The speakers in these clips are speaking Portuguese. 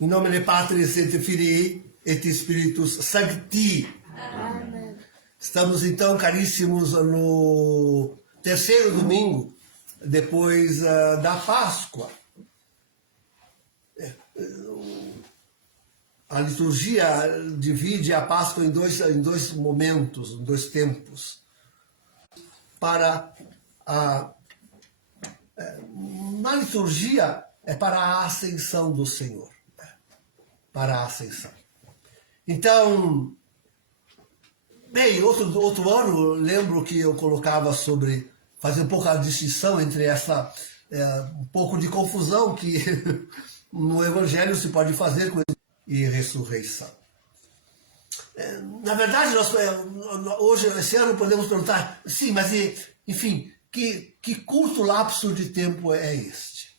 In nomine Patris et Filii et Spiritus Sancti. Amém. Estamos então, caríssimos, no terceiro domingo depois da Páscoa. A liturgia divide a Páscoa em dois momentos, em dois tempos. Na liturgia é para a ascensão do Senhor. Para a ascensão. Então, bem, outro ano, lembro que eu colocava sobre fazer um pouco a distinção entre essa um pouco de confusão que no Evangelho se pode fazer com e ressurreição. Na verdade, hoje, esse ano, podemos perguntar, sim, mas enfim, que curto lapso de tempo é este?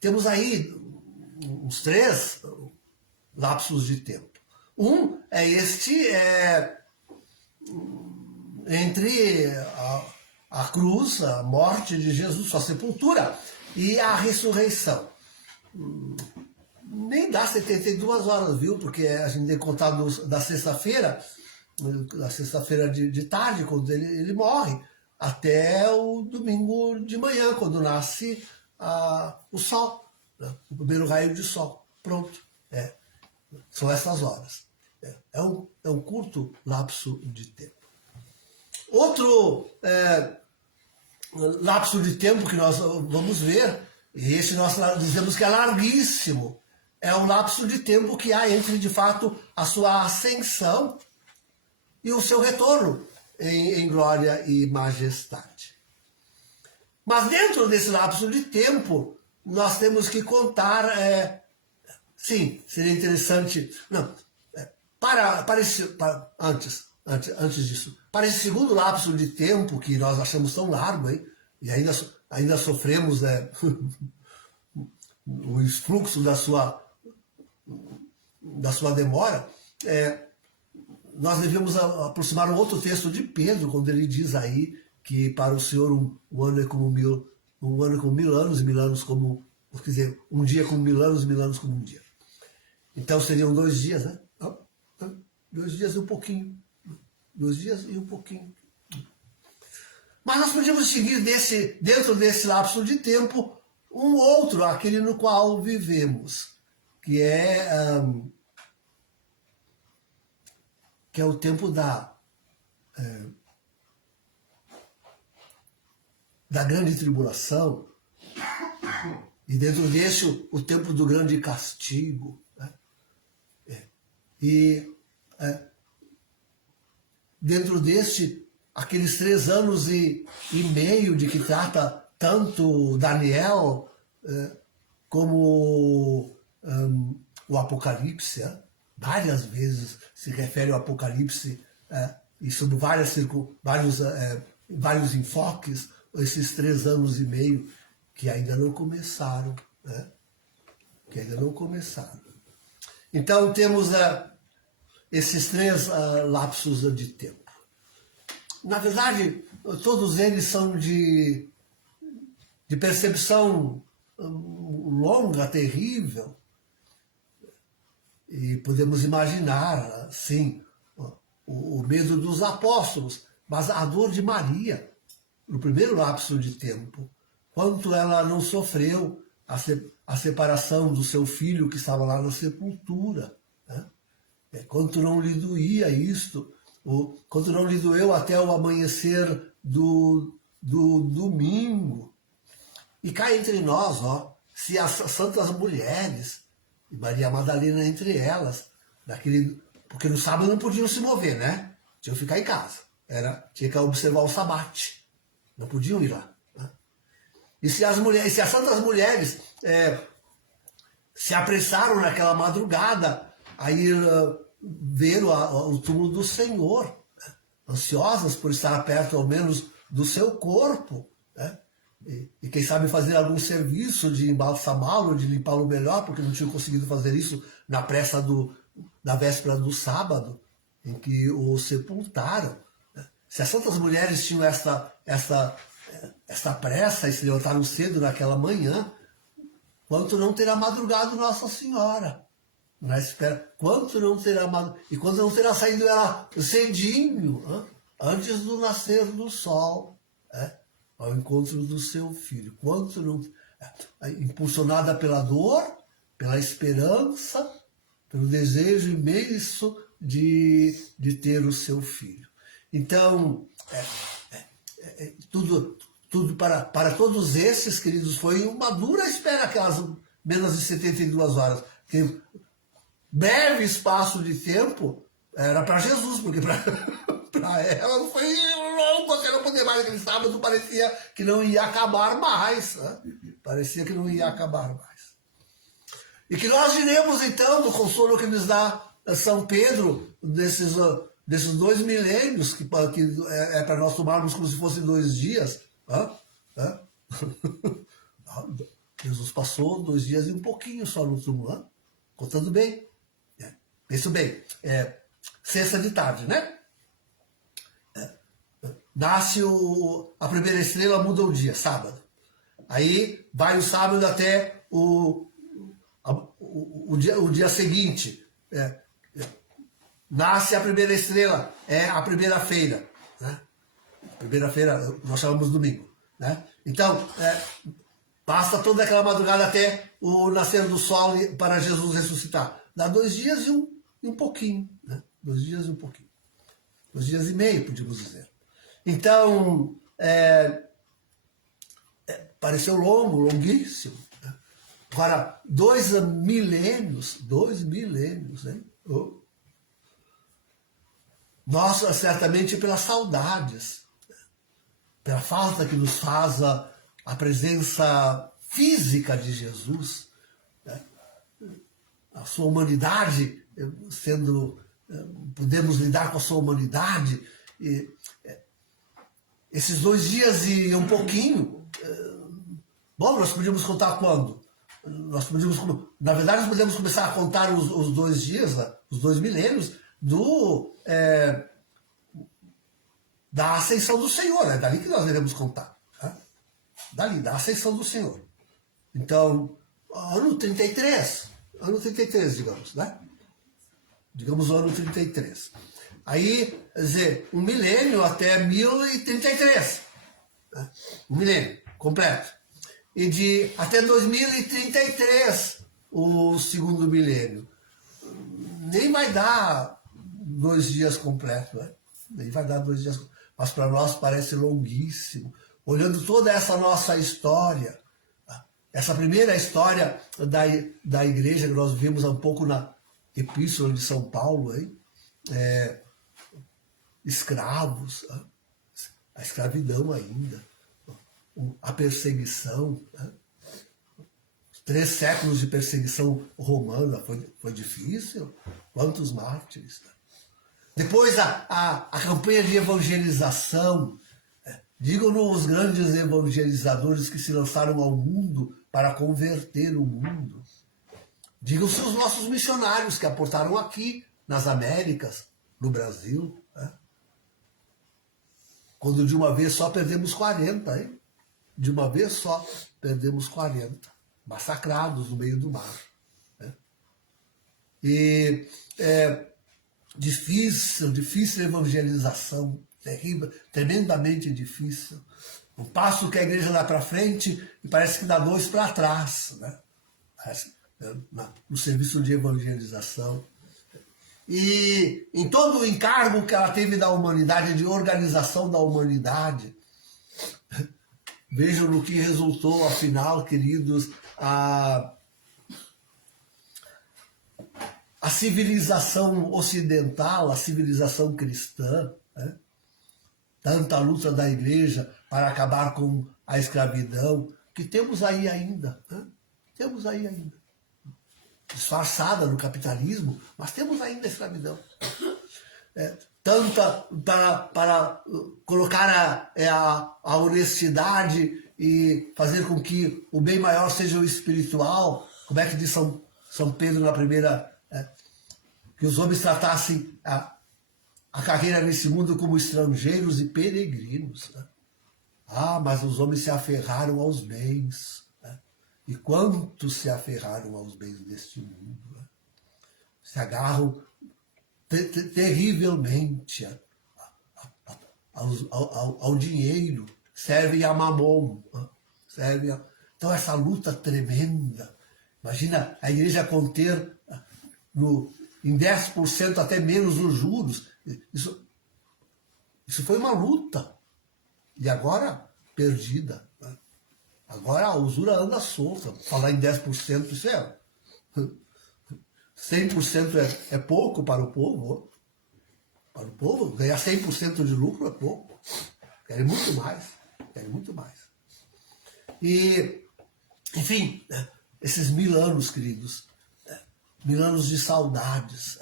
Temos aí uns 3 lapsos de tempo. Um é entre a cruz, a morte de Jesus, sua sepultura, e a ressurreição. Nem dá 72 horas, viu? Porque a gente tem contado da sexta-feira de tarde, quando ele morre, até o domingo de manhã, quando nasce o sol, né? O primeiro raio de sol. Pronto. São essas horas. É um curto lapso de tempo. Outro lapso de tempo que nós vamos ver, e esse nós dizemos que é larguíssimo, é um lapso de tempo que há entre, de fato, a sua ascensão e o seu retorno em glória e majestade. Mas dentro desse lapso de tempo, nós temos que contar, sim, seria interessante, não, antes disso, para esse segundo lapso de tempo que nós achamos tão largo, hein, e ainda sofremos o influxo da sua demora, nós devemos aproximar um outro texto de Pedro, quando ele diz aí que para o Senhor um ano é como 1000 anos, e 1000 anos como, quer dizer, um dia como 1000 anos, 1000 anos como um dia. Então seriam 2 dias, né? 2 dias e um pouquinho. 2 dias e um pouquinho. Mas nós podemos seguir dentro desse lapso de tempo um outro, aquele no qual vivemos, que é o tempo da grande tribulação, e dentro desse o tempo do grande castigo, né? Dentro deste, aqueles 3 anos e meio de que trata tanto Daniel como o Apocalipse, várias vezes se refere ao Apocalipse e sobre vários enfoques, esses 3 anos e meio que ainda não começaram, né? Que ainda não começaram. Então temos esses 3 lapsos de tempo. Na verdade, todos eles são de percepção longa, terrível. E podemos imaginar, sim, o medo dos apóstolos, mas a dor de Maria, no primeiro lapso de tempo, quanto ela não sofreu a separação do seu filho que estava lá na sepultura, né? Quanto não lhe doía isto, quanto não lhe doeu até o amanhecer do domingo. E cá entre nós, se as santas mulheres, e Maria Madalena entre elas, porque no sábado não podiam se mover, né? Tinham que ficar em casa. Tinha que observar o sabate. Não podiam ir lá. Né? E se as santas mulheres se apressaram naquela madrugada a ir ver o túmulo do Senhor, né? Ansiosas por estar perto, ao menos, do seu corpo, né? E quem sabe fazer algum serviço de embalsamá-lo, de limpá-lo melhor, porque não tinham conseguido fazer isso na pressa da véspera do sábado, em que o sepultaram. Se as santas mulheres tinham essa pressa e se levantaram cedo naquela manhã, quanto não terá madrugado Nossa Senhora, na espera. Quanto não terá e quando não terá saído ela cedinho, antes do nascer do sol, ao encontro do seu filho. Quanto não, impulsionada pela dor, pela esperança, pelo desejo imenso de ter o seu filho. Então, tudo para todos esses, queridos, foi uma dura espera, aquelas menos de 72 horas. Que breve espaço de tempo era para Jesus, porque para ela não foi longo, até não poder mais. Aquele sábado parecia que não ia acabar mais. Parecia que não ia acabar mais. E que nós diremos, então, do consolo que nos dá São Pedro, desses 2 milênios, que é para nós tomarmos como se fossem 2 dias. Jesus passou 2 dias e um pouquinho só no túmulo, contando bem. Isso bem, sexta de tarde, né? Nasce a primeira estrela, muda o dia, sábado. Aí vai o sábado até o dia seguinte. Nasce a primeira estrela, é a primeira-feira. Né? Primeira-feira nós chamamos domingo. Né? Então, passa toda aquela madrugada até o nascer do sol para Jesus ressuscitar. Dá 2 dias e um pouquinho. Né? 2 dias e um pouquinho. 2 dias e meio, podíamos dizer. Então, pareceu longuíssimo. Né? Agora, 2 milênios, hein? Nós, certamente, pelas saudades, pela falta que nos faz a presença física de Jesus, né? A sua humanidade, podemos lidar com a sua humanidade. Esses 2 dias e um pouquinho, nós podíamos contar quando? Na verdade, nós podemos começar a contar os 2 dias, os 2 milênios, da ascensão do Senhor. É dali que nós devemos contar. Né? Dali, da ascensão do Senhor. Então, ano 33, digamos, né? Digamos o ano 33. Aí, quer dizer, 1 milênio até 1033. Né? 1 milênio completo. E até 2033, o segundo milênio. Nem vai dar 2 dias completos, né? Nem vai dar 2 dias. Mas para nós parece longuíssimo. Olhando toda essa nossa história, essa primeira história da igreja que nós vimos um pouco na Epístola de São Paulo, hein? Escravos, a escravidão ainda, a perseguição, 3 séculos de perseguição romana, foi difícil. Quantos mártires. Depois a campanha de evangelização. Digam-nos os grandes evangelizadores que se lançaram ao mundo para converter o mundo. Digam-se os nossos missionários que aportaram aqui, nas Américas, no Brasil. Quando de uma vez só perdemos 40, hein? De uma vez só perdemos 40. Massacrados no meio do mar. Né? E difícil evangelização, terrível, tremendamente difícil. Um passo que a igreja dá para frente e parece que dá 2 para trás, né? No serviço de evangelização. E em todo o encargo que ela teve da humanidade, de organização da humanidade, vejam no que resultou, afinal, queridos, a civilização ocidental, a civilização cristã, né? Tanta luta da igreja para acabar com a escravidão, que temos aí ainda. Né? Temos aí ainda. Disfarçada no capitalismo, mas temos ainda a escravidão. Tanta para colocar a honestidade e fazer com que o bem maior seja o espiritual. Como é que diz São Pedro na primeira... que os homens tratassem a carreira nesse mundo como estrangeiros e peregrinos. Né? Mas os homens se aferraram aos bens. Né? E quantos se aferraram aos bens deste mundo? Né? se agarram terrivelmente ao dinheiro, servem a Mamon, então essa luta tremenda. Imagina a igreja conter em 10% até menos os juros. Isso foi uma luta. E agora, perdida. Agora a usura anda solta. Falar em 10%, isso é... 100% é pouco para o povo. Para o povo, ganhar 100% de lucro é pouco. Querem muito mais. Querem muito mais. E, enfim, esses 1000 anos, queridos, 1000 anos de saudades,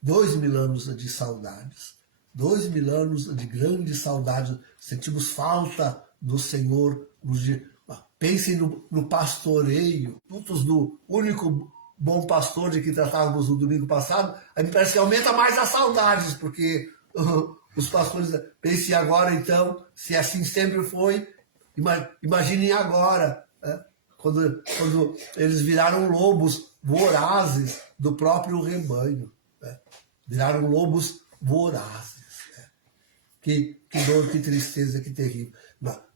2000 anos de saudades, 2000 anos de grande saudade, sentimos falta do Senhor. Pensem no pastoreio, frutos do único bom pastor de que tratávamos no domingo passado, aí me parece que aumenta mais as saudades, porque os pastores, pensem agora então, se assim sempre foi, imaginem agora, quando eles viraram lobos vorazes do próprio rebanho, viraram lobos vorazes. Que dor, que tristeza, que terrível.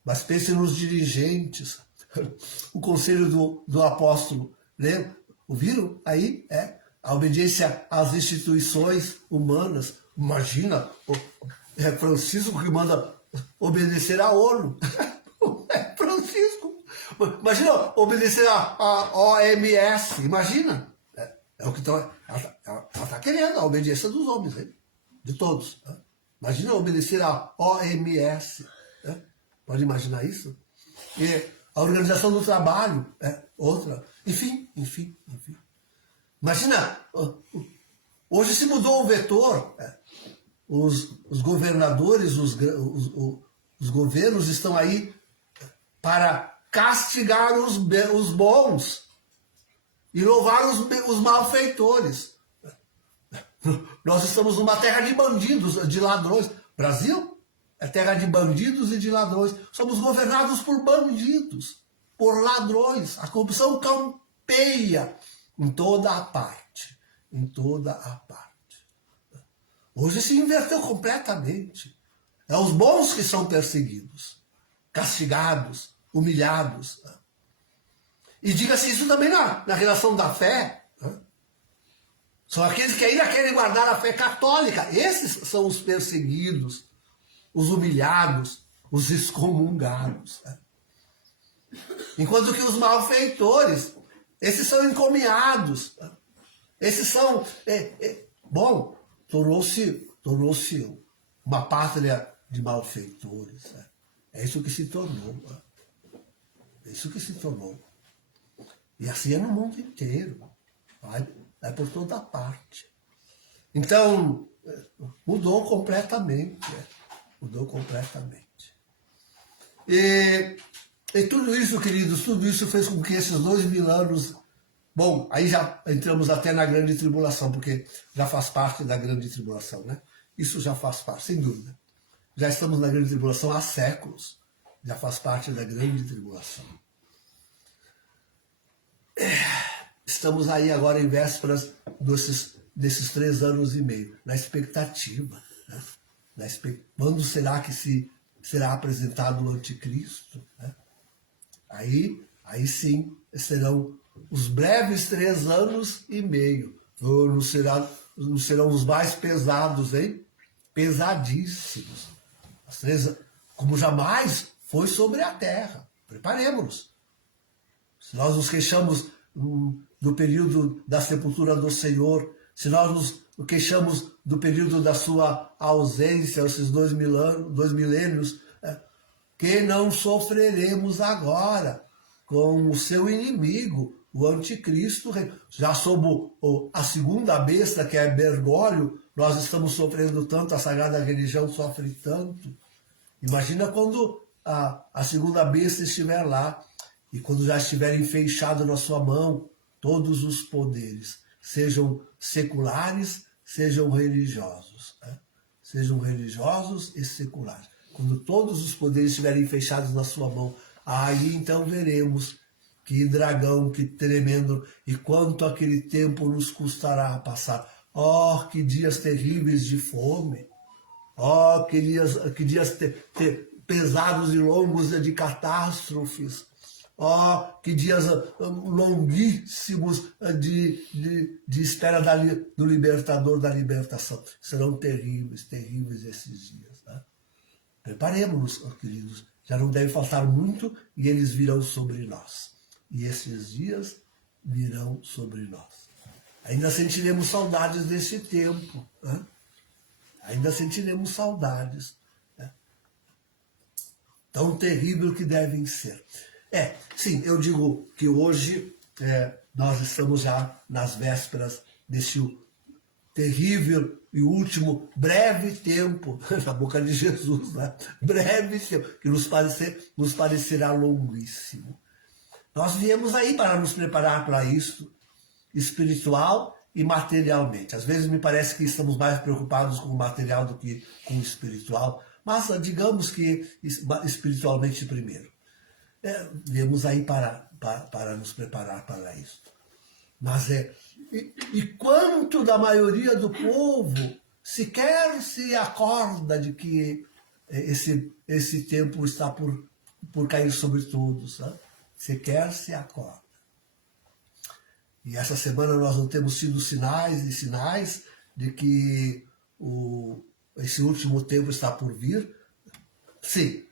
Mas pense nos dirigentes, o conselho do apóstolo, lembra? Ouviram aí? A obediência às instituições humanas. Imagina, é Francisco que manda obedecer à ONU. É Francisco. Imagina obedecer à OMS. Imagina. É o que ela está querendo, a obediência dos homens, hein? De todos. Imagina obedecer à OMS. Pode imaginar isso? E a Organização do Trabalho é outra. Enfim. Imagina, hoje se mudou o vetor. Os governadores, os governos estão aí para castigar os bons e louvar os malfeitores. Nós estamos numa terra de bandidos, de ladrões. Brasil é terra de bandidos e de ladrões. Somos governados por bandidos, por ladrões. A corrupção campeia em toda a parte. Em toda a parte. Hoje se inverteu completamente. É os bons que são perseguidos, castigados, humilhados. E diga-se isso também na relação da fé. São aqueles que ainda querem guardar a fé católica. Esses são os perseguidos, os humilhados, os excomungados. Enquanto que os malfeitores, esses são encomiados. Esses são... Bom, tornou-se uma pátria de malfeitores. É isso que se tornou. É isso que se tornou. E assim é no mundo inteiro. Vai por toda parte. Então, mudou completamente. Mudou completamente. E tudo isso, queridos, tudo isso fez com que esses 2000 anos... Bom, aí já entramos até na grande tribulação, porque já faz parte da grande tribulação, né? Isso já faz parte, sem dúvida. Já estamos na grande tribulação há séculos. Já faz parte da grande tribulação. Estamos aí agora em vésperas desses 3 anos e meio, na expectativa. Né? Quando será que será apresentado o anticristo? Né? Aí sim serão os breves 3 anos e meio. Não serão os mais pesados, hein? Pesadíssimos. Como jamais foi sobre a terra. Preparemos-nos. Se nós nos queixamos do período da sepultura do Senhor, se nós nos queixamos do período da sua ausência, esses 2000 anos, 2 milênios, que não sofreremos agora com o seu inimigo, o anticristo, já sob a segunda besta, que é Bergoglio, nós estamos sofrendo tanto, a sagrada religião sofre tanto. Imagina quando a segunda besta estiver lá, e quando já estiver enfeixado na sua mão todos os poderes, sejam seculares, sejam religiosos. Né? Sejam religiosos e seculares. Quando todos os poderes estiverem fechados na sua mão, aí então veremos que dragão, que tremendo, e quanto aquele tempo nos custará a passar. Oh, que dias terríveis de fome. Oh, que dias pesados e longos de catástrofes. Oh, que dias longuíssimos de espera do libertador, da libertação. Serão terríveis, terríveis esses dias. Né? Preparemos-nos, oh, queridos. Já não deve faltar muito e eles virão sobre nós. E esses dias virão sobre nós. Ainda sentiremos saudades desse tempo. Né? Ainda sentiremos saudades. Né? Tão terrível que devem ser. Sim, eu digo que hoje nós estamos já nas vésperas desse terrível e último breve tempo, na boca de Jesus, né? Breve tempo, que nos parecerá longuíssimo. Nós viemos aí para nos preparar para isso, espiritual e materialmente. Às vezes me parece que estamos mais preocupados com o material do que com o espiritual, mas digamos que espiritualmente primeiro. Viemos aí para nos preparar para isso. Mas e quanto da maioria do povo sequer se acorda de que esse tempo está por cair sobre todos, sabe? Sequer se acorda. E essa semana nós não temos tido sinais e sinais de que esse último tempo está por vir. Sim,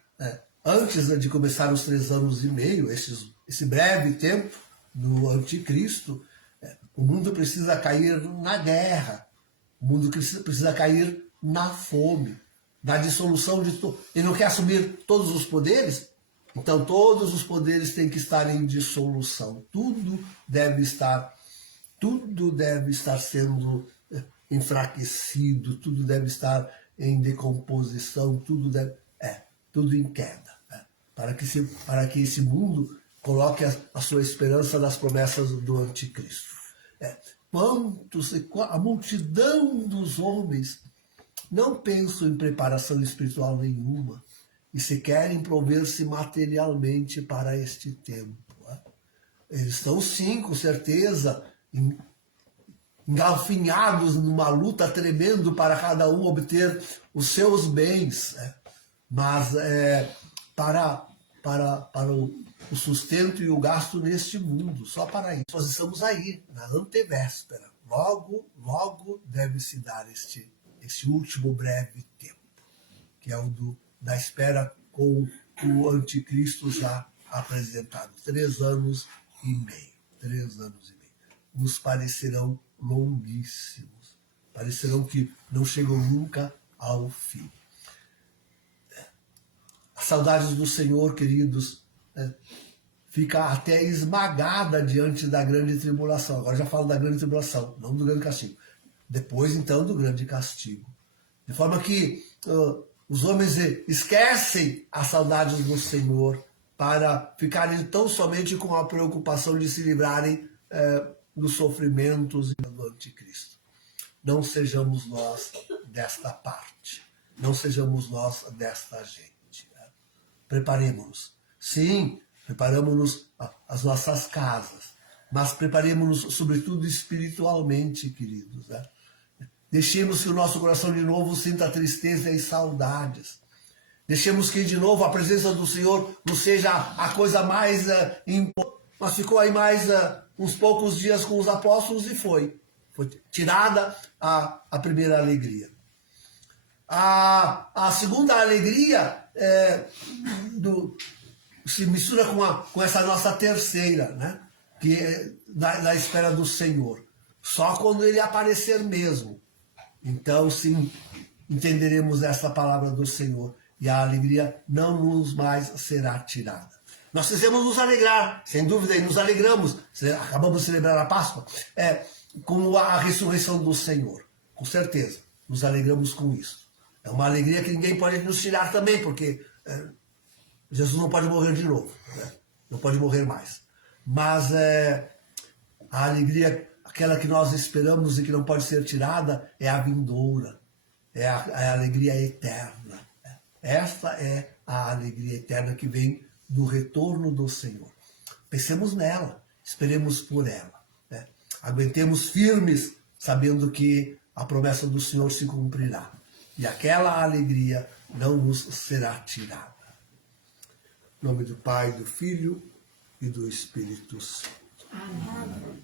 antes de começar os 3 anos e meio, esse breve tempo do anticristo, o mundo precisa cair na guerra, o mundo precisa cair na fome, na dissolução de tudo. Ele não quer assumir todos os poderes? Então todos os poderes têm que estar em dissolução. Tudo deve estar sendo enfraquecido, tudo deve estar em decomposição, tudo em queda. Né? Para que esse mundo coloque a sua esperança nas promessas do anticristo. A multidão dos homens não pensam em preparação espiritual nenhuma e sequer em prover-se materialmente para este tempo. Né? Eles estão, sim, com certeza, engalfinhados numa luta tremendo para cada um obter os seus bens, né? Mas para o sustento e o gasto neste mundo, só para isso. Nós estamos aí, na antevéspera. Logo, logo deve se dar este último breve tempo, que é o da espera com o anticristo já apresentado. 3 anos e meio. 3 anos e meio. Nos parecerão longuíssimos. Parecerão que não chegam nunca ao fim. As saudades do Senhor, queridos, fica até esmagada diante da grande tribulação. Agora já falo da grande tribulação, não do grande castigo. Depois, então, do grande castigo. De forma que os homens esquecem as saudades do Senhor para ficarem tão somente com a preocupação de se livrarem dos sofrimentos do anticristo. Não sejamos nós desta parte. Não sejamos nós desta gente. Preparemos-nos. Sim, preparemos-nos as nossas casas, mas preparemos-nos sobretudo espiritualmente, queridos. Né? Deixemos que o nosso coração de novo sinta tristeza e saudades. Deixemos que de novo a presença do Senhor não seja a coisa mais importante. Mas ficou aí mais uns poucos dias com os apóstolos e foi tirada a primeira alegria. A segunda alegria se mistura com essa nossa terceira, né? Que é na espera do Senhor. Só quando ele aparecer mesmo. Então, sim, entenderemos essa palavra do Senhor e a alegria não nos mais será tirada. Nós quisemos nos alegrar, sem dúvida, e nos alegramos. Acabamos de celebrar a Páscoa, com a ressurreição do Senhor. Com certeza, nos alegramos com isso. É uma alegria que ninguém pode nos tirar também, porque Jesus não pode morrer de novo, né? Não pode morrer mais. Mas a alegria, aquela que nós esperamos e que não pode ser tirada, é a vindoura, é a alegria eterna. Esta é a alegria eterna que vem do retorno do Senhor. Pensemos nela, esperemos por ela. Né? Aguentemos firmes sabendo que a promessa do Senhor se cumprirá. E aquela alegria não nos será tirada. Em nome do Pai, do Filho e do Espírito Santo. Amém.